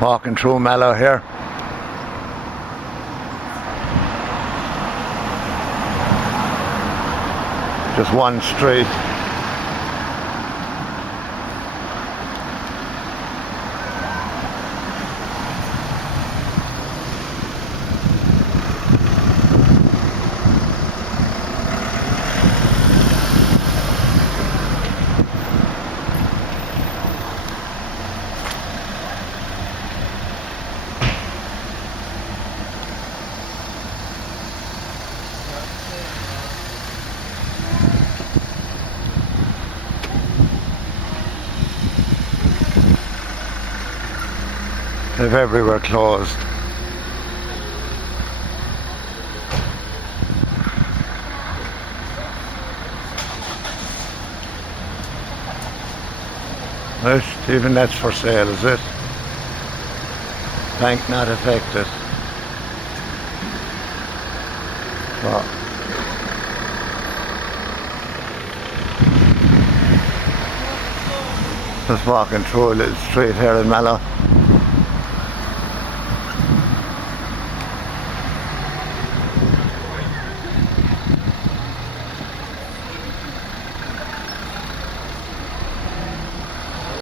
Walking through Mallow here. Just one street. They've everywhere closed. Right, even that's for sale, is it? Bank not affected. So, just walking through a little street here in Mallow.